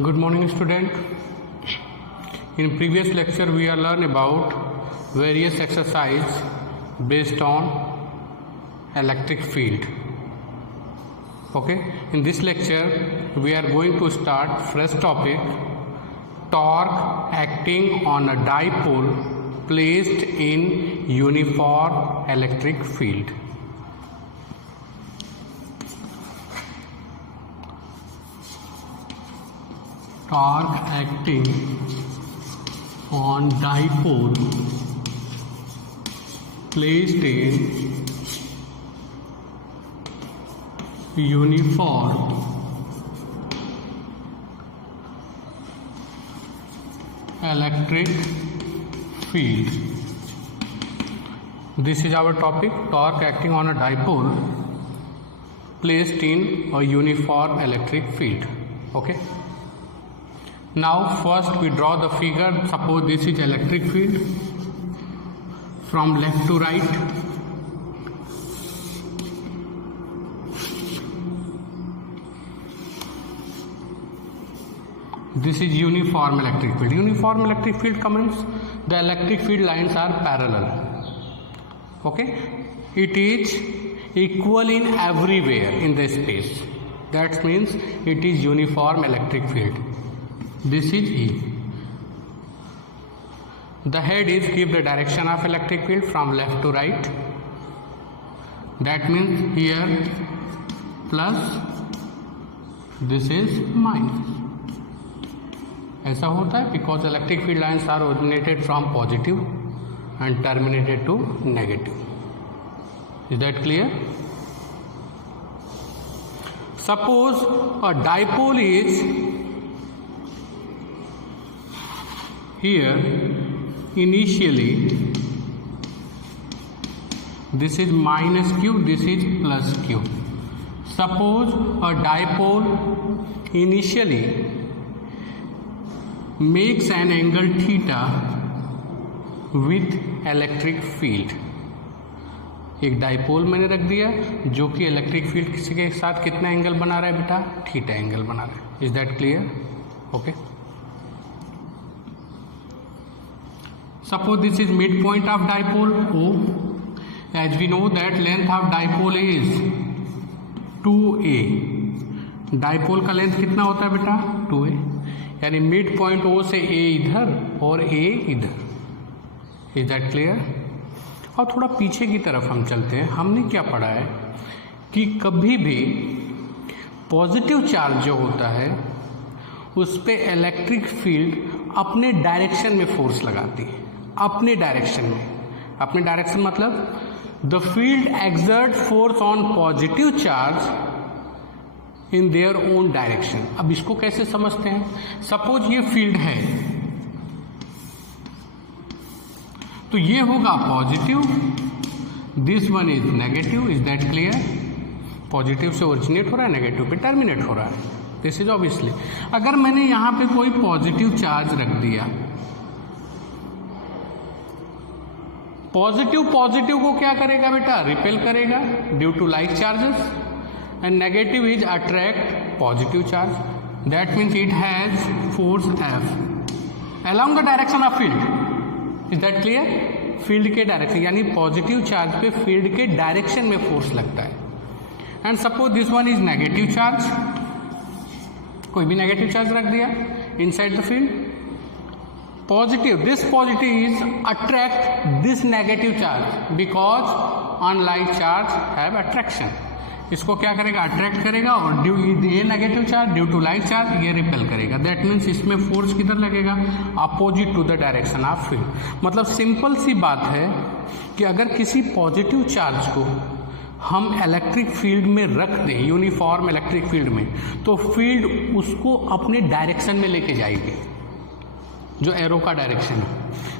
Good morning, student. In previous lecture we are learn about various exercise based on electric field. Okay, in this lecture we are going to start fresh topic, torque acting on a dipole placed in uniform electric field. Torque acting on dipole placed in uniform electric field. This is our topic, torque acting on a dipole placed in a uniform electric field. Okay. Now first we draw the figure. Suppose this is electric field from left to right. This is uniform electric field. Uniform electric field means the electric field lines are parallel. Okay, it is equal in everywhere in the space. That means it is uniform electric field. This is E. The head is give the direction of electric field from left to right. That means here plus, this is minus. ऐसा होता है because electric field lines are originated from positive and terminated to negative. Is that clear? Suppose a dipole is here. Initially this is minus q, this is plus q. Suppose a dipole initially makes an angle theta with electric field. एक dipole मैंने रख दिया जो कि electric field किसी के साथ कितना एंगल बना रहा है बेटा, थीटा एंगल बना रहा है. Is that clear? Okay. Suppose this is midpoint of dipole O. As we know that length of dipole is 2a. Dipole का लेंथ कितना होता है बेटा? 2a. यानी मिड पॉइंट O से A इधर और A इधर. Is that clear? और थोड़ा पीछे की तरफ हम चलते हैं. हमने क्या पढ़ा है कि कभी भी पॉजिटिव चार्ज जो होता है उस पे इलेक्ट्रिक फील्ड अपने डायरेक्शन में फोर्स लगाती है. अपने डायरेक्शन में. अपने डायरेक्शन मतलब the field exert force on positive charge in their own direction. अब इसको कैसे समझते हैं? सपोज ये फील्ड है तो ये होगा positive, this one is negative. Is that clear? Positive से ओरिजिनेट हो रहा है, नेगेटिव पे टर्मिनेट हो रहा है. This is obviously. अगर मैंने यहां पे कोई पॉजिटिव चार्ज रख दिया, पॉजिटिव को क्या करेगा बेटा? रिपेल करेगा due to like charges. And negative is attract positive charge. That means it has force F along the direction of field. Is that clear? Field के डायरेक्शन यानी पॉजिटिव चार्ज पे फील्ड के direction में force लगता है. And suppose this one is negative charge. कोई भी negative charge रख दिया inside the field. Positive, this positive is attract this negative charge because unlike charge have attraction. इसको क्या करेगा? अट्रैक्ट करेगा और ये negative charge due to like charge ये रिपेल करेगा. दैट मीन्स इसमें फोर्स किधर लगेगा? Opposite to the direction of field. मतलब सिंपल सी बात है कि अगर किसी पॉजिटिव चार्ज को हम इलेक्ट्रिक फील्ड में रख दें, यूनिफॉर्म इलेक्ट्रिक फील्ड में, तो फील्ड उसको अपने डायरेक्शन में लेके जाएगी जो एरो का डायरेक्शन है.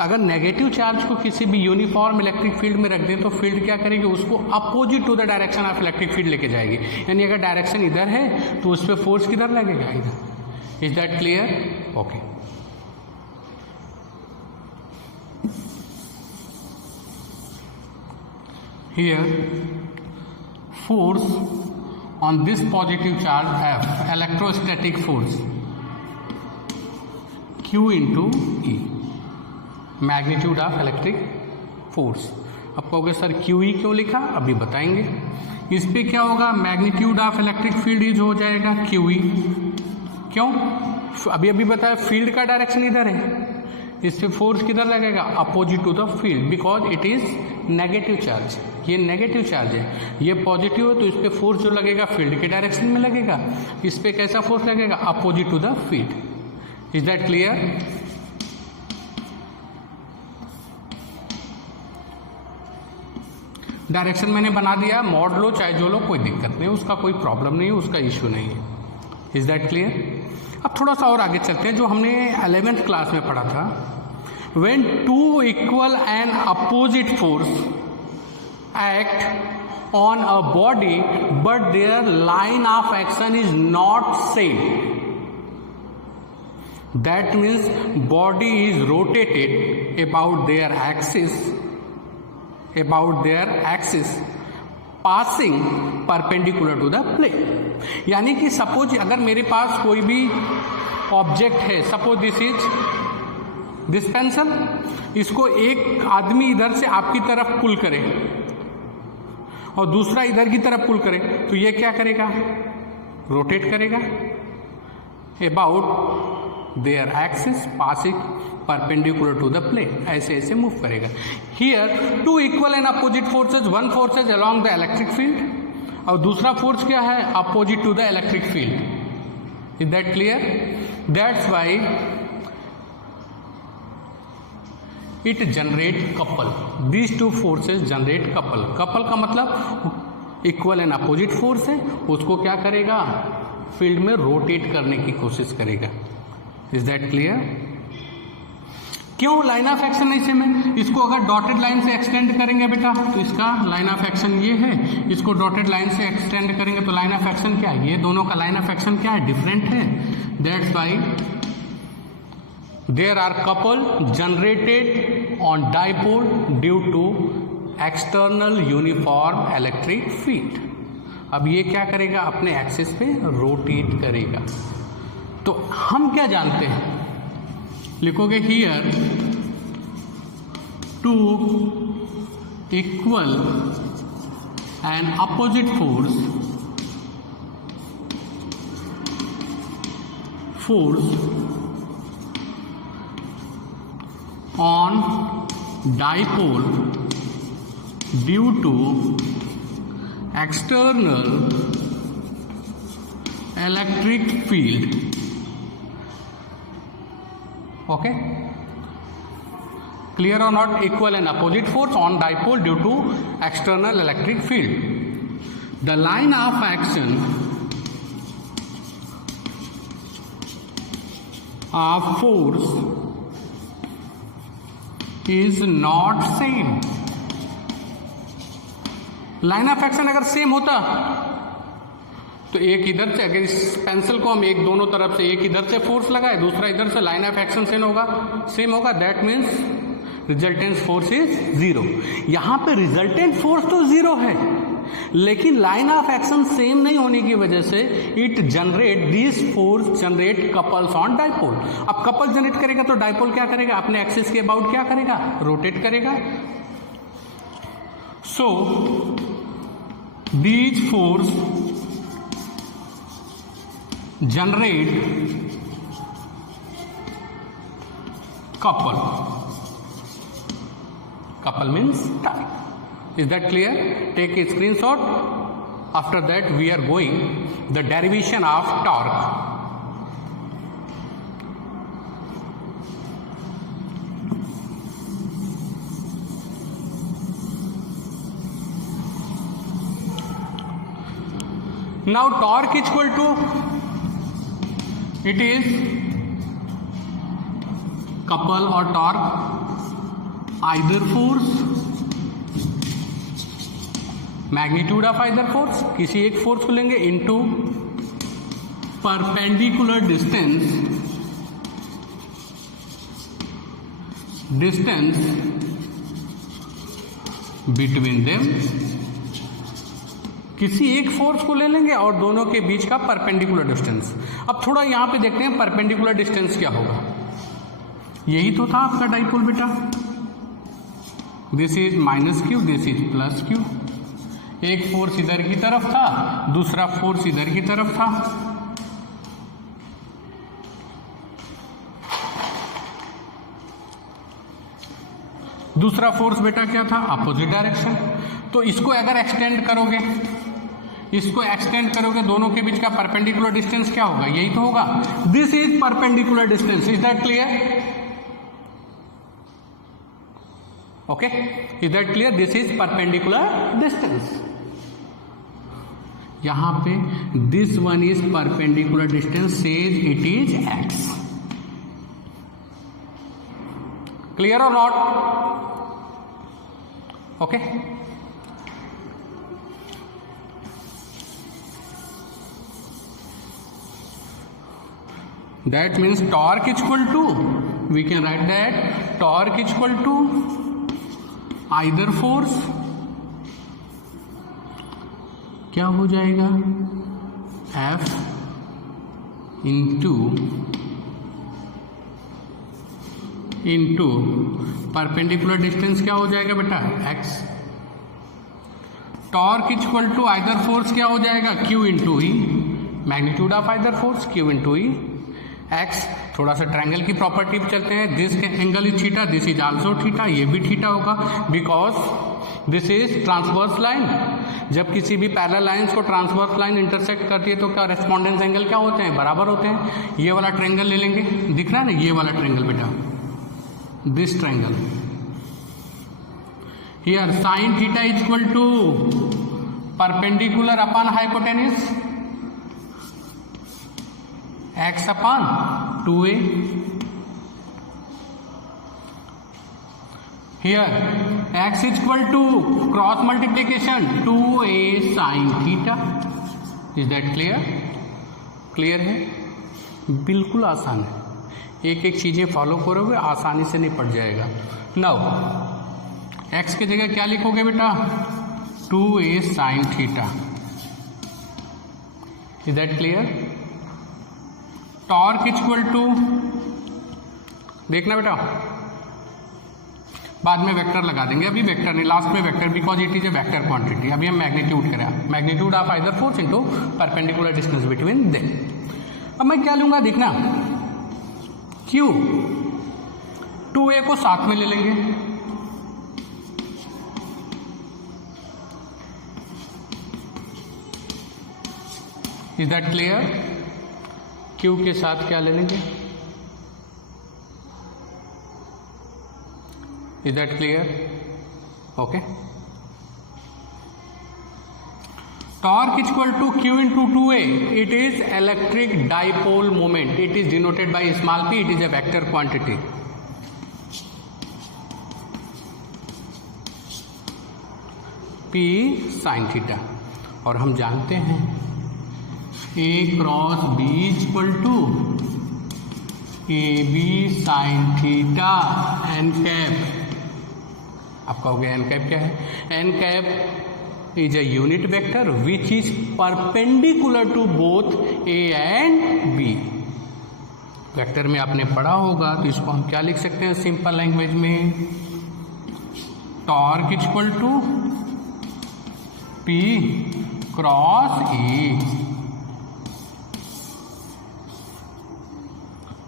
अगर नेगेटिव चार्ज को किसी भी यूनिफॉर्म इलेक्ट्रिक फील्ड में रख दें तो फील्ड क्या करेगी? उसको opposite to the direction of electric field लेके जाएगी. यानी अगर डायरेक्शन इधर है तो उस पर फोर्स किधर लगेगा? इधर. Is that clear? Okay. Here force on this positive charge F, electrostatic force Q into E, magnitude of electric force. अब कहोगे सर QE क्यों लिखा, अभी बताएंगे। इस पे क्या होगा, magnitude of electric field is हो जाएगा QE। क्यों, अभी बताया फील्ड का डायरेक्शन इधर है, इस पे फोर्स किधर लगेगा, opposite to the field, because it is negative charge. ये नेगेटिव चार्ज है, ये पॉजिटिव है, तो इस पे फोर्स जो लगेगा फील्ड के डायरेक्शन में लगेगा। इस पे कैसा फोर्स लगेगा, opposite to the field. Is that clear? Direction मैंने बना दिया, मॉड लो चाहे जो लो, कोई दिक्कत नहीं, उसका कोई प्रॉब्लम नहीं है, उसका इश्यू नहीं है। Is that clear? अब थोड़ा सा और आगे चलते हैं, जो हमने 11th क्लास में पढ़ा था। When two equal and opposite force act on a body but their line of action is not same, that means body is rotated about their axis passing perpendicular to the plane. यानी कि suppose अगर मेरे पास कोई भी object है, suppose this pencil, इसको एक आदमी इधर से आपकी तरफ पुल करे और दूसरा इधर की तरफ पुल करे, तो ये क्या करेगा, रोटेट करेगा about their axis passing perpendicular to the plane, ऐसे ऐसे मूव करेगा। Here two equal and opposite forces, one forces along the electric field और दूसरा फोर्स क्या है, opposite to the electric field. Is that clear? That's why it generate couple, these two forces generate couple. Couple का मतलब equal and opposite force है, उसको क्या करेगा, फील्ड में रोटेट करने की कोशिश करेगा। Is that clear? क्यों लाइन ऑफ एक्शन नहीं सेम है? इसको अगर डॉटेड लाइन से एक्सटेंड करेंगे बेटा, तो इसका लाइन ऑफ एक्शन ये है, इसको डॉटेड लाइन से एक्सटेंड करेंगे तो लाइन ऑफ एक्शन क्या है, ये दोनों का लाइन ऑफ एक्शन क्या है, डिफरेंट है। That's why there are couple generated on dipole due to external uniform electric field. अब ये क्या करेगा, अपने एक्सिस पे रोटेट करेगा। तो हम क्या जानते हैं, लिखोगे here two equal and opposite force on dipole due to external electric field. Okay, clear or not? Equal and opposite force on dipole due to external electric field. The line of action of force is not same. Line of action अगर same होता तो एक इधर से, अगर इस pencil को हम एक दोनों तरफ से, एक इधर से फोर्स लगाए, दूसरा इधर से, लाइन ऑफ एक्शन सेम होगा। That means resultant force is zero. यहां पे रिजल्टेंट फोर्स तो जीरो है, लेकिन लाइन ऑफ एक्शन सेम नहीं होने की वजह से it generate this force generate couples on dipole. अब कपल जनरेट करेगा तो डाइपोल क्या करेगा, अपने एक्सिस के अबाउट क्या करेगा, रोटेट करेगा। So these force generate couple means tie. Is that clear? Take a screenshot. After that we are going the derivation of torque. Now torque is equal to, it is couple or torque, either force, magnitude of either force, किसी एक force को लेंगे, into perpendicular distance between them. किसी एक force को ले लेंगे और दोनों के बीच का परपेंडिकुलर डिस्टेंस। अब थोड़ा यहां पे देखते हैं परपेंडिकुलर डिस्टेंस क्या होगा। यही तो था आपका डाइपोल बेटा। This is minus Q, this is plus Q. एक फोर्स इधर की तरफ था, दूसरा फोर्स इधर की तरफ था। दूसरा फोर्स बेटा क्या था? Opposite direction. तो इसको अगर एक्सटेंड करोगे, इसको एक्सटेंड करोगे, दोनों के बीच का परपेंडिकुलर डिस्टेंस क्या होगा? यही तो होगा। This is perpendicular distance. Is that clear? Okay, is that clear? This is perpendicular distance. यहां पे this one is perpendicular distance, says it is x. Clear और not? Okay, that means torque equal to, we can write that torque equal to either force, क्या हो जाएगा? F into perpendicular distance क्या हो जाएगा बेटा? x। Torque equal to either force क्या हो जाएगा? Q into E, magnitude of either force Q into E. X, थोड़ा सा ट्रायंगल की प्रॉपर्टी पे चलते हैं। This angle is theta, this is also theta, ये भी थीटा होगा, because this is transverse line. जब किसी भी पैरेलल लाइंस को ट्रांसवर्स लाइन इंटरसेक्ट करती है तो क्या कॉरेस्पॉन्डेंस एंगल क्या होते हैं? बराबर होते हैं। ये वाला ट्रायंगल ले लेंगे, दिख रहा है ना ये वाला ट्रायंगल बेटा, this triangle here. Sine theta is equal to perpendicular upon hypotenuse x upon 2a. Here x is equal to cross multiplication 2a sin theta. Is that clear? Clear है? बिल्कुल आसान है, एक एक चीजें फॉलो करोगे आसानी से निपट जाएगा। नाउ x की जगह क्या लिखोगे बेटा? 2a sin theta. Is that clear? Torque equal to, देखना बेटा बाद में वेक्टर लगा देंगे, अभी वेक्टर नहीं, लास्ट में vector, because it is a vector quantity. अभी हम मैग्नीट्यूड करें, magnitude of either force into perpendicular distance between them. अब मैं क्या लूंगा देखना, Q 2a को साथ में ले लेंगे, इज दैट क्लियर? Q के साथ क्या ले लेंगे? Is that clear? Okay, torque equal to Q into 2a, it is electric dipole moment, it is denoted by small p, it is a vector quantity. P sine theta, और हम जानते हैं A cross B equal to AB sine theta n cap. आप कहोगे n cap क्या है? N cap is a unit vector which is perpendicular to both A and B। Vector में आपने पढ़ा होगा, तो इसको हम क्या लिख सकते हैं सिंपल लैंग्वेज में? Torque equal to P cross A।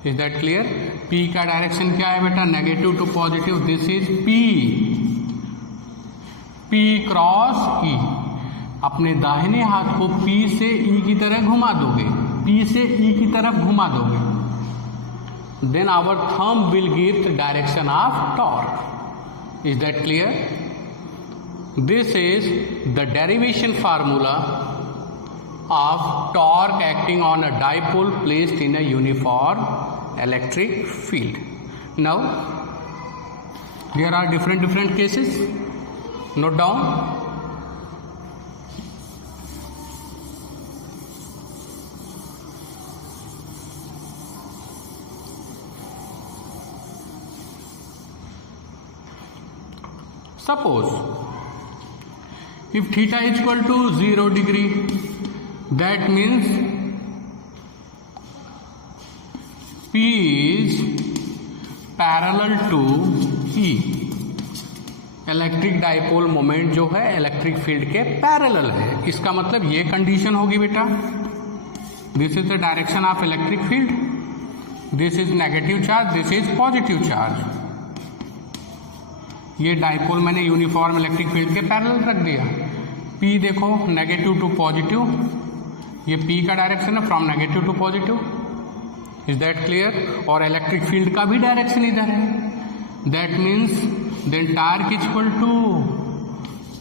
Is that clear? P का डायरेक्शन क्या है बेटा? Negative to positive, this is P cross E। अपने दाहिने हाथ को P से E की तरह घुमा दोगे, P से E की तरफ घुमा दोगे, then our thumb will give the direction of torque. Is that clear? This is the derivation formula of torque acting on a dipole placed in a uniform electric field. Now there are different cases, note down. Suppose if theta is equal to 0 degree, that means P is parallel to E। Electric dipole moment जो है electric field के parallel है। इसका मतलब ये condition होगी बेटा, this is the direction of electric field, this is negative charge, this is positive charge. ये डाइपोल मैंने यूनिफॉर्म इलेक्ट्रिक फील्ड के पैरेलल रख दिया। P देखो नेगेटिव टू पॉजिटिव, ये P का डायरेक्शन है from negative to positive. Is that clear? और इलेक्ट्रिक फील्ड का भी डायरेक्शन इधर है। That means then torque is equal to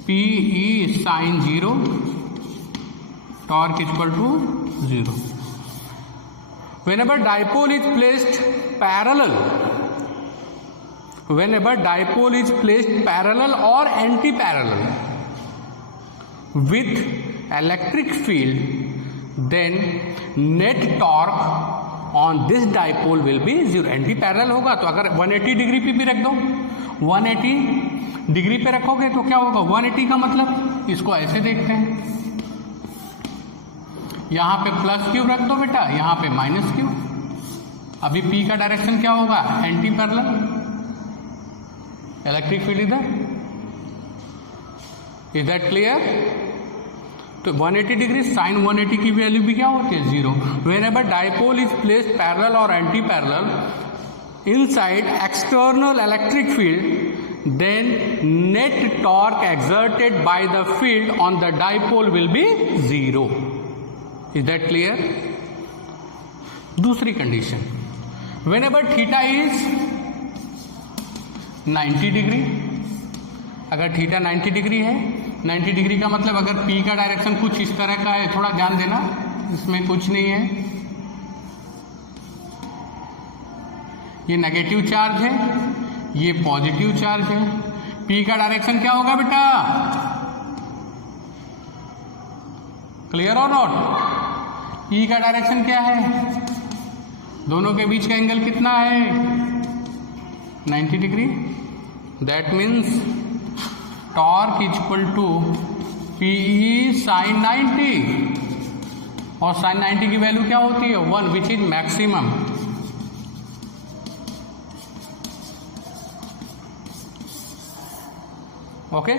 PE sine 0, torque is equal to 0। Whenever dipole is placed parallel, whenever dipole is placed parallel or anti-parallel with electric field, then net torque on this dipole will be 0। Anti parallel होगा तो अगर 180 degree पे भी रख दो, 180 degree पे रखोगे तो क्या होगा? 180 का मतलब इसको ऐसे देखते हैं, यहां पे प्लस क्यू रख दो बेटा, यहां पे माइनस क्यू। अभी P का डायरेक्शन क्या होगा? एंटी पैरेलल, इलेक्ट्रिक फील्ड इधर। Is that clear? तो 180 डिग्री साइन 180 की वैल्यू भी क्या होती है? 0। Whenever dipole is placed parallel और anti parallel inside external electric field, then net torque exerted by the field on the dipole will be 0। Is that clear? दूसरी condition, whenever theta is 90 degree, अगर theta 90 degree है, 90 degree का मतलब अगर P का direction कुछ इस तरह का है, थोड़ा ध्यान देना, इसमें कुछ नहीं है, ये नेगेटिव चार्ज है, ये पॉजिटिव चार्ज है। P का डायरेक्शन क्या होगा बेटा? क्लियर और नॉट? E का डायरेक्शन क्या है? दोनों के बीच का एंगल कितना है? 90 degree. That means torque is equal to PE sine 90, और साइन 90 की वैल्यू क्या होती है? 1, विच इज मैक्सिमम। ओके,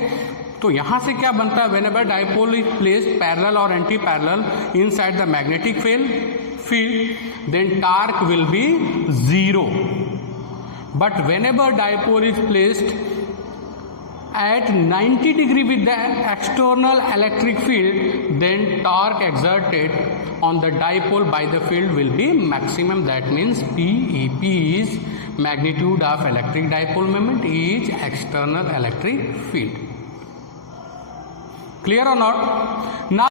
तो यहां से क्या बनता है? Whenever dipole is placed parallel और anti parallel inside the magnetic field, then torque will be 0। But whenever dipole is placed at 90 degree with the external electric field, then torque exerted on the dipole by the field will be maximum. That means P is magnitude of electric dipole moment, is external electric field. Clear or not? Now